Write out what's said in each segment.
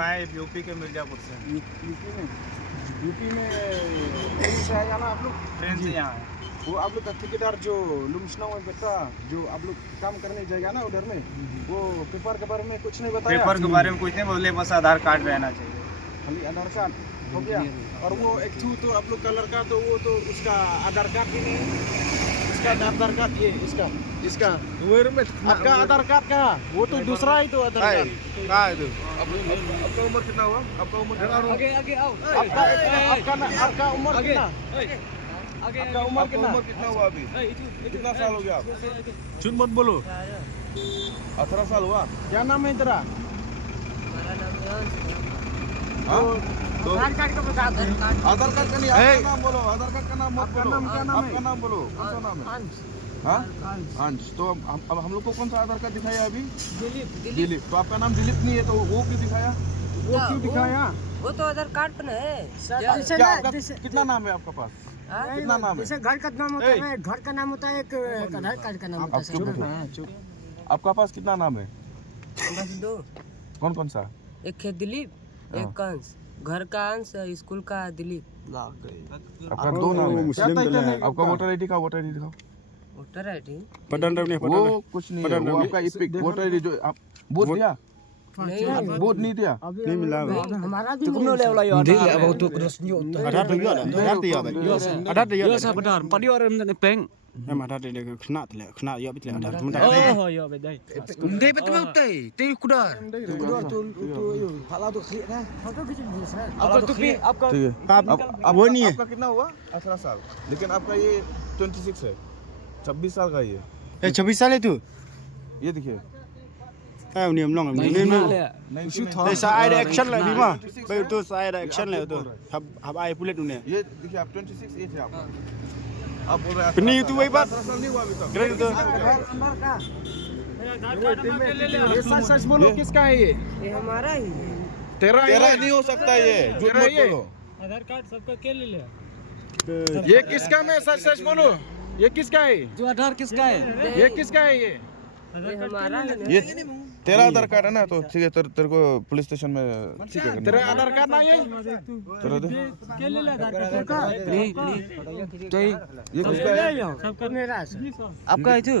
आए यूपी के मिर्जापुर से। यूपी में ट्रेन से आया ना आप लोग? ट्रेन से यहाँ आए। वो आप लोग का ठेकेदार जो लुमसना में बैठा, जो आप लोग काम करने जाएगा ना उधर में, वो पेपर के बारे में कुछ नहीं बताया? पेपर के बारे में कुछ नहीं बोले, बस आधार कार्ड रहना चाहिए। खाली आधार कार्ड हो गया। और वो एक तो आप लोग का लड़का, तो वो तो उसका आधार कार्ड भी नहीं, इसका आधार कार्ड ये इसका आपका आधार कार्ड का वो तो दूसरा ही तो आधार कार्ड। कहाँ है तू? आपका उम्र कितना हुआ? आपका उम्र कितना? आगे आओ। आपका उम्र कितना? आपका उम्र कितना हुआ अभी? कितना साल हो गया आप? झूठ मत बोलो। 18 साल हुआ? क्या नाम है तेरा? आधार कार्ड का बता दो। आधार कार्ड का नहीं, आपका नाम बोलो। आधार कार्ड का नाम मत बोलो। आपका नाम बोलो। कौन सा नाम है? हाँ, अंश। तो अब हम लोग को कौन सा आधार कार्ड दिखाया अभी? दिलीप। तो आपका नाम दिलीप नहीं है, तो वो क्यों दिखाया? वो क्यों दिखाया? वो तो आधार कार्ड पर है। कितना नाम है आपका पास? कितना नाम है? जैसे घर का नाम होता है, घर का नाम होता है, एक आधार कार्ड का नाम होता है। आपका पास कितना नाम है? दो। कौन कौन सा? एक है दिलीप, एक अंश। घर का अंश, स्कूल का दिलीप। आपका दो नाम है। आपका वोटर आईडी का वोटर आईडी दिखाओ। वोटर आईडी वो कुछ नहीं है, वो आपका इपिक वोटर आईडी जो आप वोट दिया? वोट नहीं दिया? नहीं मिला हमारा भी नहीं। वो नहीं है। आपका कितना हुआ? 18 साल। लेकिन आपका ये 26 है, 26 साल का ये 26 साल है तू? ये देखिए। saya ada action lah Bima. Betul saya ada action lah tu. Hab ai pulet tu ni. ये देखिए आप 26 एज है आपका। आप बोल रहे हैं Peni tu wei bat. 18 साल नहीं हुआ अभी तक। Kira tu. ये सच बोलो किसका है ये? ये हमारा ही है। तेरा तेरा नहीं हो सकता ये, झूठ मत बोलो। आधार कार्ड सबका के ले ले। ये किसका में सच बोलो? ये किसका है? जो आधार किसका है? ये किसका है ये? ये हमारा ही है। ये तेरा आधार कार्ड है ना, तो ठीक है, तेरे को पुलिस स्टेशन में ठीक है। तेरा आधार कार्ड ना ये? तेरा दे। के ले ले आधार कार्ड? ये किसका है? सबका मेरा है। आपका है तू?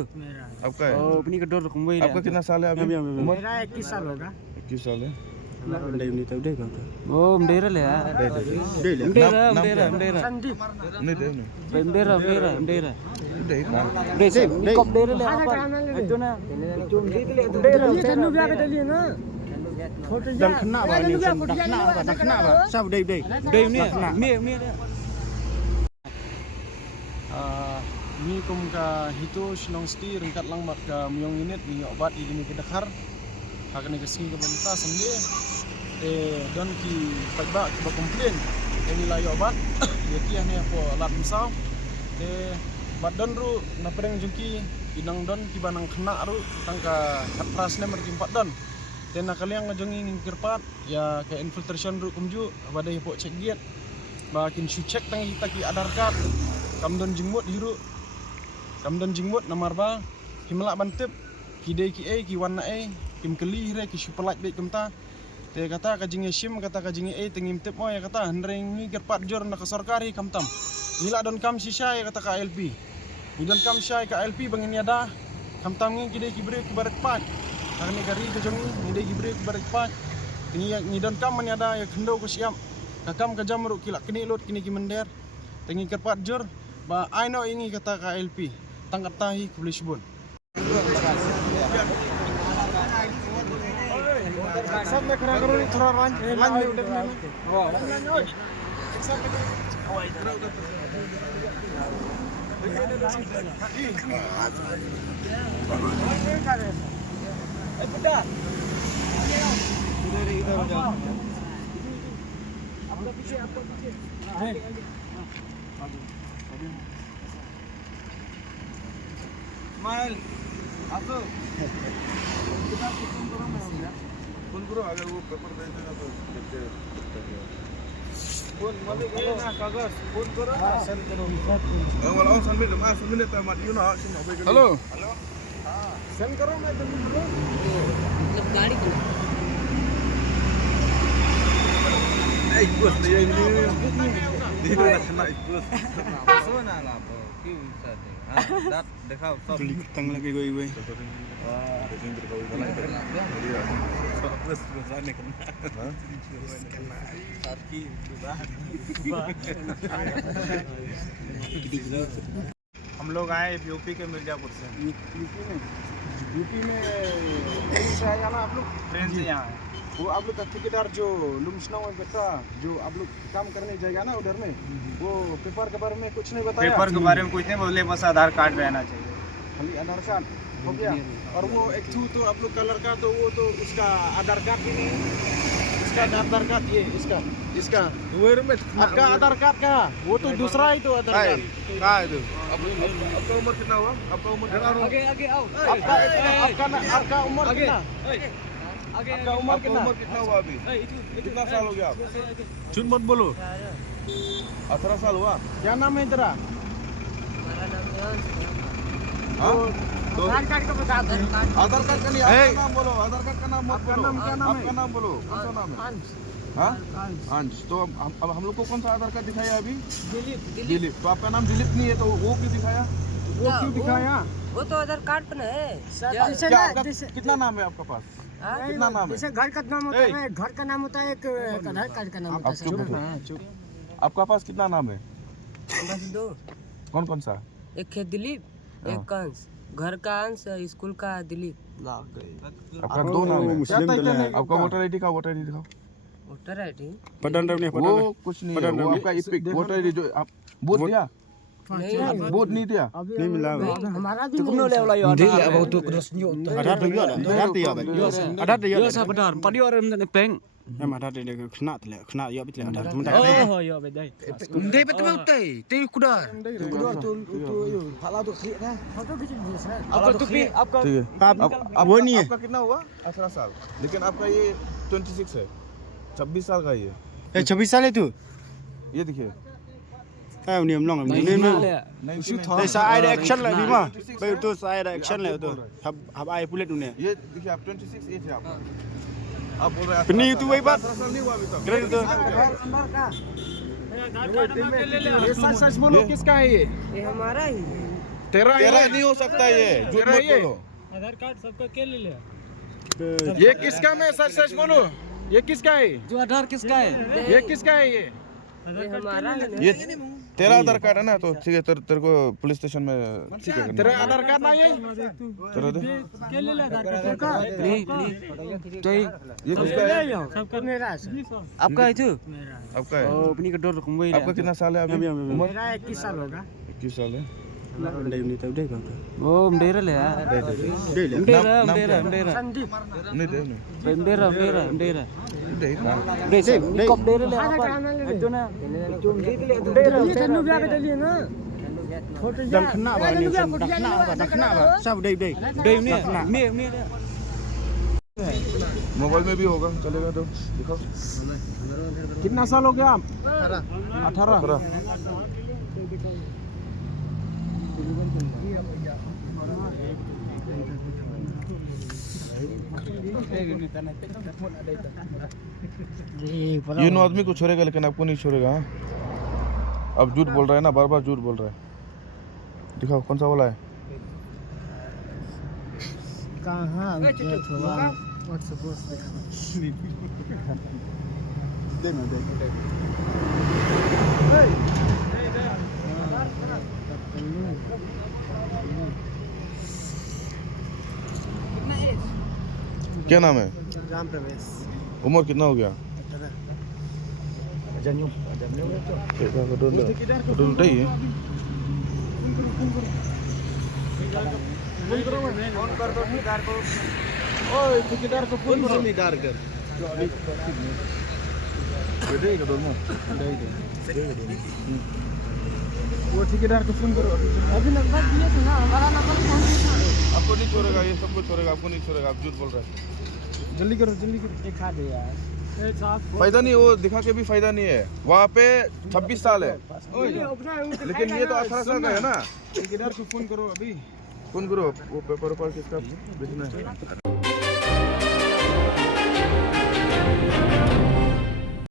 आपका है। अपनी का डर रखूं वही। आपका कितना साल है अभी? उम्र मेरा 21 साल होगा। 21 साल है। ओ मडेरा ले यार। मडेरा। संदीप। नहीं दे नहीं। मडेरा। दे ना। कब मडेरा ले आप? जो ना ये कन्नू ब्याह के लिए ना photo Dan kena ba ni? Dan kena ba? Sab dei ni. Mi. Ni kum ka hito sinong sti ringkat lang mat ka muyong init ni obat ini ke dakhar. Hak ni kesini ke pemerintah sendiri. Don ki pagba ki ba komplain. Ini la obat. Ye kiah ni apa lat misau. Bat don ru na pereng jungki inang don ki banang kena ru tangka hatras ne merjimpat don. Tena kalian ngajongi ngirpat ya ke infiltration ru kumju pada hipo cek giat. Bakin su cek tang kita ki aadhar card. Kamdon jingmut hiru. Kamdon jingmut namarba himla bantip ki ki warna kim keli hire ki superlight be kumta. Te kata ka jinge sim kata ka jinge tengim tip mo ya kata hendreng ni gerpat jor na ka sarkari kamtam. Hila don kam sisha ya kata ka LP. Ni don kam sisha ka LP bangin yada kamtam ni kidai ki bre ki barat pat. Kani kari ke jongi ni dai ki bre ki barat pat. Ni don kam man yada ya khendo ko siam. Kakam ka jamru kilak kini lot kini ki mender. Tengi gerpat jor ba I know ini kata ka LP. Tangkat tahi ke polis bun. सब में खड़ा करो थोड़ा line phone करो, अगर वो paper भेज देना तो देखते हैं। फोन मालिक ये ना कागज फोन करो सेंड करो। वाला सबमिट लेता है मत यू ना हेलो मतलब गाड़ी को Ikut dia ini. Dia nak kena ikut. Sana lah apa? Kau bisa deh. Ah, dah dekau stop. Tang lagi gue. Wah, ini berkau itu lah. Dia. Terus sana kena. Kaki sudah. हम लोग आए UP के मिर्जापुर से UP में train से आया ना आप लोग? ट्रेन से यहाँ आए वो आप लोग का ठेकेदार जो लुमसनाव में बैठा, जो आप लोग काम करने जाएगा ना उधर में, वो पेपर के बारे में कुछ नहीं बताया? पेपर के बारे में कुछ नहीं बोले, बस आधार कार्ड रहना चाहिए। खाली आधार कार्ड हो गया। और वो एक तो आप लोग का लड़का तो वो तो उसका आधार कार्ड भी नहीं, इसका आधार कार्ड ये इसका आपका आधार कार्ड का वो तो दूसरा ही तो आधार कार्ड। कहाँ है तू? आपका उम्र कितना हुआ? आपका उम्र कितना? आगे आओ आपका उम्र कितना? आपका उम्र कितना हुआ अभी? कितना साल हो गया आप? झूठ मत बोलो। 18 साल हुआ? क्या नाम है तेरा? हमारा नाम है अंश। हाँ? तो आधार कार्ड का बता दो। आधार कार्ड का नहीं, आपका नाम बोलो। आधार कार्ड का नाम मत बोलो। आपका नाम बोलो। कौन सा नाम है? हाँ? अंश। तो अब हम लोग को कौन सा आधार कार्ड दिखाया अभी? दिलीप। तो आपका नाम दिलीप नहीं है तो वो क्यों दिखाया? वो क्यों दिखाया? वो तो आधार कार्ड पर है। जैसे क्या ना आपका जैसे कितना नाम है आपका पास? कितना नाम है? जैसे घर का नाम होता है, घर का नाम होता है, एक आधार कार्ड का नाम होता आप चुप है। हो। आपका पास कितना नाम है? बस दो, कौन सा? एक है दिलीप, एक अंश। घर का अंश, स्कूल का दिलीप। आपका दो नाम है। आपका वोटर आईडी का वोटर आईडी दिखाओ। वोटर आईडी वो कुछ नहीं है, वो आपका इपिक वोटर आईडी जो आप वोट दिया? वोट नहीं दिया? नहीं मिला। हमारा भी Ada dia. Yo sa benar, padi orang nak peng. Nama ada dia kena tu lah, kena ya betul ada. Oh ya betul. Ndai betul betul. Tei kudar. Photo खींच लीजिए sir. Apa tu pi? Apa? वो नहीं है। आपका कितना हुआ? 18 साल। लेकिन आपका ये 26 है, 26 साल का ये। 26 साल है तू? ये देखिए। Tahu ni melong ni. Ni saya ada action lah ni mah. Baik tu saya ada action lah tu. Hab ai pulet tu ni. ये देखिए आप 26 एज है आपका। आप बोल रहे हैं Benih tu baik bat. 18 साल नहीं हुआ अभी तक। Keren tu. ये सच बोलो किसका है ये? ये हमारा ही है। तेरा तेरा नहीं हो सकता ये, झूठ मत बोलो। आधार कार्ड सबका के ले ले। ये किसका में सच बोलो? ये किसका है? जो आधार किसका है? ये किसका है ये? ये हमारा है ना। ये तेरा आधार कार्ड है ना, तो ठीक है, तेरे को पुलिस स्टेशन में ठीक है। तेरा आधार कार्ड ना ये? तेरा दे। के ले ले आधार कार्ड। नहीं नहीं। ये किसका है? सबका मेरा है सर। आपका है तू? आपका है। Oh, अपनी का डर कुंबई ले। आपका कितना साल है अभी? उम्र मेरा 21 साल होगा। 21 साल है। Oh, mendera le ya. Mendera. Sandeep. नहीं दे नहीं। Mendera. दे Desa, दे। kop dera le आधार apa? कार्ड में ले Itu na. ये तन्नू ब्याह के दलिए ना। Photo Dan kena apa ni? Dan kena apa? Sab dei. Dei ni. Ni. Mobile में भी होगा, चलेगा तो दिखाओ। कितना साल हो गया आप? 18। ये नो आदमी को छोड़ेगा लेकिन आपको नहीं छोड़ेगा। हाँ? अब झूठ बोल रहा है ना, बार बार झूठ बोल रहा है। दिखाओ कौन सा वाला है? कहाँ क्या नाम है? राम प्रवेश। उम्र कितना हो गया? उल्टा ही है। फोन कर दो ठेकेदार को। ओए ठेकेदार को फोन करो। निदार कर। वो ठेकेदार को फोन करो। अभी नंबर दिए थे ना, हमारा नंबर कौन सा है? आपको नहीं छोड़ेगा, ये सबको छोड़ेगा, आपको नहीं छोड़ेगा। आप झूठ बोल रहे हैं। जल्दी करो। दिखा दे यार। फायदा नहीं, वो दिखा के भी फायदा नहीं है। वहाँ पे 26 साल है, लेकिन ये तो 18 साल का है ना। ठेकेदार को फोन करो अभी। फोन करो, वो पेपर किसका बेचना है।